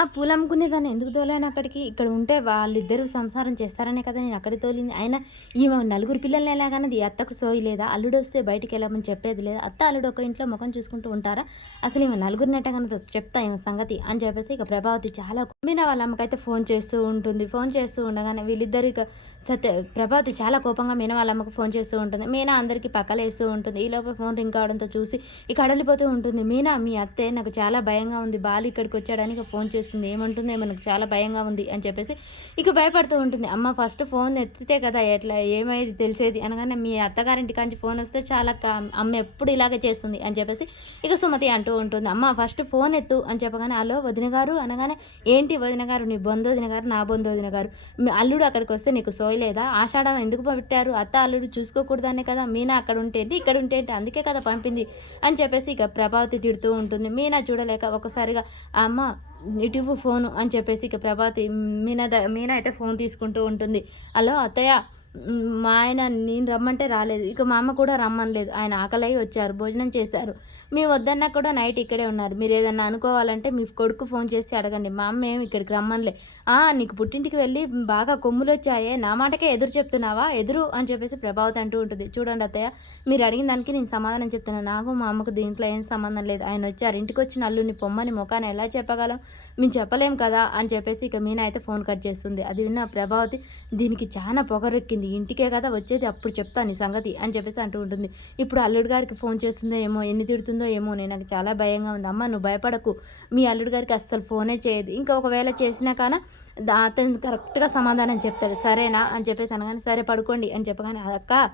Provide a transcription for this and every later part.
ఆ పూలు అమ్ముకునేదాన్ని. ఎందుకు తోలాను అక్కడికి? ఇక్కడ ఉంటే వాళ్ళిద్దరూ సంసారం చేస్తారనే కదా నేను అక్కడికి తోలింది. అయినా ఈమె నలుగురు పిల్లల్ని ఎలాగన్నది? అత్తకు సోయి లేదా? అల్లుడు వస్తే బయటికి వెళ్ళమని చెప్పేది లేదా? అత్త అల్లుడు ఒక ఇంట్లో ముఖం చూసుకుంటూ ఉంటారా? అసలు ఈమె నలుగురు నెట్టగనదు చెప్తా ఈమె సంగతి అని చెప్పేసి ఇక ప్రభావతి చాలా మీనా వాళ్ళ అమ్మకైతే ఫోన్ చేస్తూ ఉంటుంది. ఫోన్ చేస్తూ ఉండగానే వీళ్ళిద్దరు ఇక సత్య ప్రభావతి చాలా కోపంగా మీనా వాళ్ళ అమ్మకు ఫోన్ చేస్తూ ఉంటుంది. మీనా అందరికీ పక్కలేస్తూ ఉంటుంది. ఈలోపు ఫోన్ రింగ్ కావడంతో చూసి ఇక అడలిపోతూ ఉంటుంది. మీనా మీ అత్తే నాకు చాలా భయంగా ఉంది. బాలు ఇక్కడికి వచ్చాడని ఫోన్ చేస్తూ చేస్తుంది ఏమంటుంది మనకు చాలా భయంగా ఉంది అని చెప్పేసి ఇక భయపడుతూ ఉంటుంది. అమ్మ ఫస్ట్ ఫోన్ ఎత్తితే కదా ఎట్లా ఏమైంది తెలిసేది అనగానే మీ అత్తగారింటి కాంచి ఫోన్ వస్తే చాలా అమ్మ ఎప్పుడు ఇలాగే చేస్తుంది అని చెప్పేసి ఇక సుమతి అంటూ ఉంటుంది. అమ్మ ఫస్ట్ ఫోన్ ఎత్తు అని చెప్పగానే హలో వదిన గారు? అనగానే ఏంటి వదిన గారు నీ బొందోదిన గారు నా బొందోదిన గారు? మీ అల్లుడు అక్కడికి వస్తే నీకు సోయలేదా ఆషాఢం ఎందుకు పెట్టారు? అత్త అల్లుడు చూసుకోకూడదనే కదా? మీనా అక్కడ ఉంటేంది ఇక్కడ ఉంటేంటి? అందుకే కదా పంపింది అని చెప్పేసి ఇక ప్రభావతి తిడుతూ ఉంటుంది. మీనా చూడలేక ఒకసారిగా "ఆ అమ్మ ఇటువు ఫోను అని చెప్పేసి ఇక ప్రభాతి మీనా ద మీనా అయితే ఫోన్ తీసుకుంటూ ఉంటుంది. హలో అత్తయ్య మా ఆయన నేను రమ్మంటే రాలేదు. ఇక మా అమ్మ కూడా రమ్మనలేదు ఆయన ఆకలై వచ్చారు. భోజనం చేశారు. మీ వద్దన్నా కూడా నైట్ ఇక్కడే ఉన్నారు. మీరు ఏదన్నా అనుకోవాలంటే మీ కొడుకు ఫోన్ చేసి అడగండి. మా అమ్మ ఏమి ఇక్కడికి రమ్మనిలే. "ఆ, నీకు పుట్టింటికి వెళ్ళి బాగా కొమ్ములు వచ్చాయే నా మాటకే ఎదురు చెప్తున్నావా? ఎదురు అని చెప్పేసి ప్రభావతి అంటూ ఉంటుంది. చూడండి అత్తయ్య మీరు అడిగిన దానికి నేను సమాధానం చెప్తున్నాను. నాకు మా అమ్మకు దీంట్లో ఏం సంబంధం లేదు. ఆయన వచ్చారు. ఇంటికి వచ్చిన అల్లుని పొమ్మని ముఖాన్ని ఎలా చెప్పగలం? మేము చెప్పలేం కదా అని చెప్పేసి ఇక మీనా అయితే ఫోన్ కట్ చేస్తుంది. అది విన్న ప్రభావతి దీనికి చాలా పొగరెక్కింది ఇంటికే కదా వచ్చేది అప్పుడు చెప్తాను ఈ సంగతి అని చెప్పేసి అంటూ ఉంటుంది. ఇప్పుడు అల్లుడు గారికి ఫోన్ చేస్తుందో ఏమో ఎన్ని తిడుతుందో ఏమో నేను నాకు చాలా భయంగా ఉంది. అమ్మ నువ్వు భయపడకు. మీ అల్లుడు గారికి అస్సలు ఫోనే చేయదు. ఇంకా ఒకవేళ చేసినా కానీ అతను కరెక్ట్గా సమాధానం చెప్తాడు. సరేనా అని చెప్పేసి అనగానే సరే పడుకోండి అని చెప్పగానే అక్క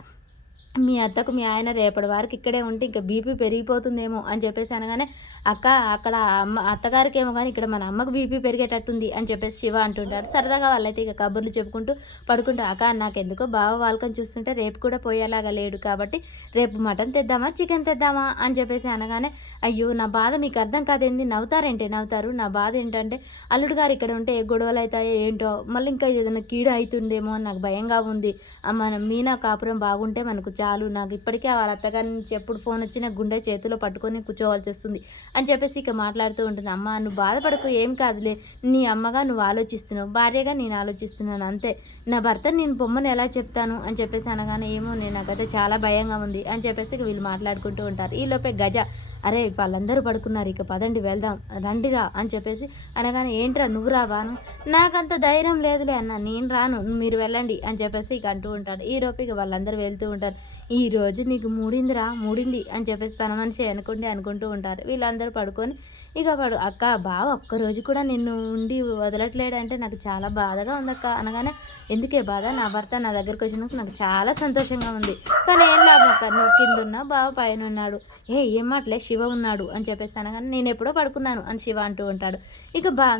మీ అత్తకు మీ ఆయన రేపటి వరకు ఇక్కడే ఉంటే ఇంకా బీపీ పెరిగిపోతుందేమో అని చెప్పేసి అనగానే అక్క అక్కడ అమ్మ అత్తగారికి ఏమో కానీ ఇక్కడ మన అమ్మకు బీపీ పెరిగేటట్టుంది అని చెప్పేసి శివ అంటుంటాడు. సరదాగా వాళ్ళైతే ఇక కబుర్లు చెప్పుకుంటూ పడుకుంటూ అక్క నాకు ఎందుకో బావ వాళ్ళకని చూస్తుంటే రేపు కూడా పోయేలాగా లేడు కాబట్టి రేపు మటన్ తెద్దామా చికెన్ తెద్దామా అని చెప్పేసి అనగానే అయ్యో నా బాధ మీకు అర్థం కాదేంది? నవ్వుతారేంటి? నవ్వుతారు. నా బాధ ఏంటంటే అల్లుడు గారు ఇక్కడ ఉంటే ఏ గొడవలు అవుతాయో ఏంటో మళ్ళీ ఇంకా ఏదైనా కీడు అవుతుందేమో అని నాకు భయంగా ఉంది. ఆ మన మీనా కాపురం బాగుంటే మనకు నాకు చాలు నాకు ఇప్పటికే వాళ్ళ అత్తగారి నుంచి ఎప్పుడు ఫోన్ వచ్చినా గుండె చేతిలో పట్టుకొని కూర్చోవాల్సి వస్తుంది అని చెప్పేసి ఇక మాట్లాడుతూ ఉంటుంది. అమ్మ నువ్వు బాధపడకు ఏం కాదులే. నీ అమ్మగా నువ్వు ఆలోచిస్తున్నావు భార్యగా నేను ఆలోచిస్తున్నాను అంతే. నా భర్త నేను బొమ్మను ఎలా చెప్తాను? అని చెప్పేసి అనగానే ఏమో నేను నాకైతే చాలా భయంగా ఉంది. అని చెప్పేసి ఇక వీళ్ళు మాట్లాడుకుంటూ ఉంటారు. ఈలోపే గజ అరే వాళ్ళందరూ పడుకున్నారు ఇక పదండి వెళ్దాం రండిరా అని చెప్పేసి అనగానే ఏంట్రా నువ్వు రావాను నాకంత ధైర్యం లేదులే అన్న నేను రాను మీరు వెళ్ళండి అని చెప్పేసి ఇక అంటూ ఉంటాడు. ఈ లోపు ఇక వాళ్ళందరూ వెళ్తూ ఉంటారు. ఈ రోజు నీకు మూడిందిరా మూడింది అని చెప్పేసి తన మనిషి అనుకుంటే అనుకుంటూ ఉంటారు. వీళ్ళందరూ పడుకొని ఇక పడు అక్క బావ ఒక్కరోజు కూడా నిన్ను ఉండి వదలట్లేడంటే నాకు చాలా బాధగా ఉంది అక్క అనగానే ఎందుకే బాధ? నా భర్త నా దగ్గరకు వచ్చినందుకు నాకు చాలా సంతోషంగా ఉంది. కానీ ఏం లాభం అక్క? నువ్వు కింద ఉన్నా బావ పైన ఉన్నాడు. ఏ ఏం మాటలే? శివ ఉన్నాడు అని చెప్పేసి అనగానే నేను ఎప్పుడో పడుకున్నాను అని శివ అంటూ ఉంటాడు. ఇక బా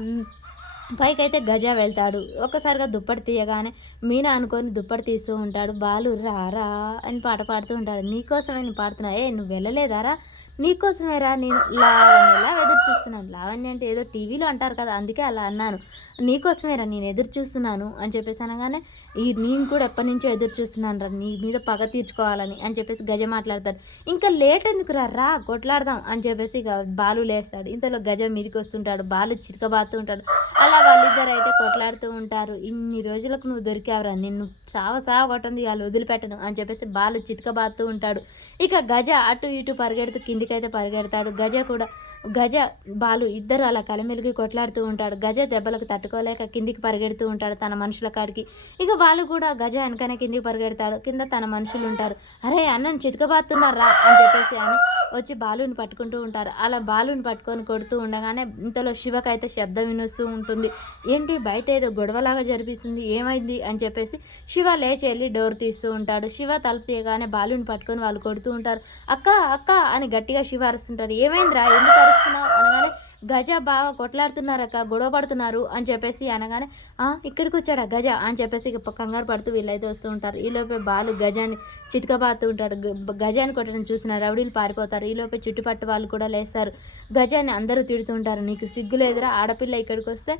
పైకైతే గజ వెళ్తాడు. ఒక్కసారిగా దుప్పటి తీయగానే మీనా అనుకొని దుప్పటి తీస్తూ ఉంటాడు. బాలు రారా అని పాట పాడుతూ ఉంటాడు. నీకోసమే నేను పాడుతున్నా. ఏ నువ్వు వెళ్ళలేదారా? నీకోసమేరా నేను లావణ్యలా ఎదురు అవన్నీ అంటే ఏదో టీవీలో అంటారు కదా అందుకే అలా అన్నాను. నీకోసమేరా నేను ఎదురు చూస్తున్నాను అని చెప్పేసి అనగానే ఈ నేను కూడా ఎప్పటి నుంచో ఎదురు చూస్తున్నాను రా నీ మీద పగ తీర్చుకోవాలని అని చెప్పేసి గజ మాట్లాడతాడు. ఇంకా లేట్ ఎందుకు రా రా కొట్లాడదాం అని చెప్పేసి ఇక బాలు లేస్తాడు. ఇంతలో గజ మీదకి వస్తుంటాడు బాలు చితకబాతూ ఉంటాడు. అలా వాళ్ళిద్దరు అయితే కొట్లాడుతూ ఉంటారు. ఇన్ని రోజులకు నువ్వు దొరికావురా నిన్ను సావ సావ కొట్టండి వాళ్ళు వదిలిపెట్టను అని చెప్పేసి బాలు చితకబాతూ ఉంటాడు. ఇక గజ అటు ఇటు పరిగెడుతూ కిందికైతే పరిగెడతాడు. గజ కూడా గజ బాలు ఇద్దరు అలా కలిమెలిగి కొట్లాడుతూ ఉంటాడు గజ దెబ్బలకు తట్టుకోలేక కిందికి పరిగెడుతూ ఉంటాడు తన మనుషుల కాడికి. ఇక వాళ్ళు కూడా గజ వెనకనే కిందికి పరిగెడతాడు కింద తన మనుషులు ఉంటారు. అరే అన్నం చితకబాతున్నారా అని చెప్పేసి అని వచ్చి బాలుని పట్టుకుంటూ ఉంటారు. అలా బాలుని పట్టుకొని కొడుతూ ఉండగానే ఇంతలో శివకైతే శబ్దం వినుస్తూ ఉంటుంది. ఏంటి బయట ఏదో గొడవలాగా జరిపిస్తుంది ఏమైంది? అని చెప్పేసి శివ లేచి వెళ్ళి డోర్ తీస్తూ ఉంటాడు. శివ తలుపు తీయగానే బాలుని పట్టుకొని వాళ్ళు కొడుతూ ఉంటారు. అక్క అక్క అని గట్టిగా శివ అరుస్తుంటారు. ఏమైందిరా? ఎందుకు చేస్తున్నావు అనగానే గజ బావ కొట్లాడుతున్నారక్క గొడవ పడుతున్నారు అని చెప్పేసి అనగానే "ఆ, ఇక్కడికి వచ్చాడా గజ? అని చెప్పేసి కంగారు పడుతూ వీళ్ళైతే వస్తూ ఉంటారు. ఈలోపే బాలు గజాన్ని చితకబాతూ ఉంటాడు. గ- గజాన్ని కొట్టడం చూసిన రౌడీలు పారిపోతారు. ఈలోపే చుట్టుపట్టు వాళ్ళు కూడా లేస్తారు. గజాన్ని అందరూ తిడుతుంటారు నీకు సిగ్గు లేదురా ఆడపిల్ల ఇక్కడికి వస్తే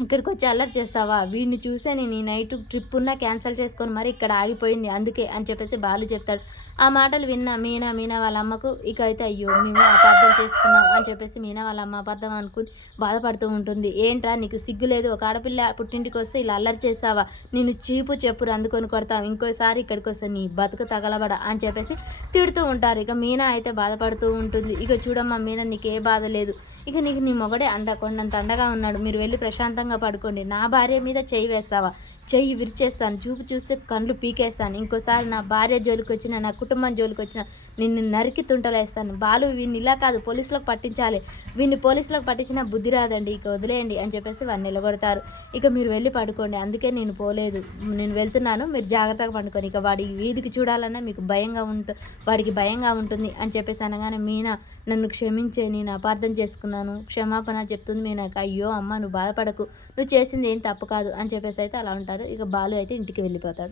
ఇక్కడికి వచ్చి అల్లరి చేస్తావా? వీడిని చూసే నేను ఈ నైట్ ట్రిప్ ఉన్నా క్యాన్సిల్ చేసుకొని మరి ఇక్కడ ఆగిపోయింది. అందుకే అని చెప్పేసి బాలు చెప్తాడు. ఆ మాటలు విన్నా మీనా మీనా వాళ్ళ అమ్మకు ఇక అయితే అయ్యో మేము అపార్థం చేసుకున్నాం అని చెప్పేసి మీనా వాళ్ళ అమ్మ అపార్థం అనుకుని బాధపడుతూ ఉంటుంది. ఏంట్రా నీకు సిగ్గు లేదు? ఒక ఆడపిల్ల పుట్టింటికి వస్తే ఇలా అల్లరి చేస్తావా? నేను చీపు చెప్పురు అందుకొని కొడతావు ఇంకోసారి ఇక్కడికి వస్తే నీ బతుకు తగలబడ అని చెప్పేసి తిడుతూ ఉంటారు. ఇక మీనా అయితే బాధపడుతూ ఉంటుంది. ఇక చూడమ్మా మీనా నీకు ఏ బాధ లేదు. ఇక నీకు నీ మొగడే అండ కొండంత అండగా ఉన్నాడు. మీరు వెళ్ళి ప్రశాంతంగా పడుకోండి. నా భార్య మీద చెయ్యి వేస్తావా? చెయ్యి విరిచేస్తాను. చూపు చూస్తే కళ్ళు పీకేస్తాను. ఇంకోసారి నా భార్య జోలికి వచ్చిన నా కుటుంబం జోలికి వచ్చిన నిన్ను నరికి తుంటలేస్తాను. బాలు వీడిని ఇలా కాదు పోలీసులకు పట్టించాలి. వీడిని పోలీసులకు పట్టించిన బుద్ధి రాదండి. ఇక వదిలేయండి అని చెప్పేసి వారు నిలబడతారు. ఇక మీరు వెళ్ళి పడుకోండి. అందుకే నేను పోలేదు. నేను వెళ్తున్నాను. మీరు జాగ్రత్తగా పండుకొని ఇక వాడి వీధికి చూడాలన్నా మీకు భయంగా ఉంటు వాడికి భయంగా ఉంటుంది అని చెప్పేసి అనగానే మీనా నన్ను క్షమించే నేను అపార్థం చేసుకున్నాను క్షమాపణ చెప్తుంది మీనాక. అయ్యో అమ్మ నువ్వు బాధపడకు. నువ్వు చేసింది ఏం తప్పు కాదు అని చెప్పేసి అయితే అలా ఉంటారు. ఇక బాలు అయితే ఇంటికి వెళ్ళిపోతాడు.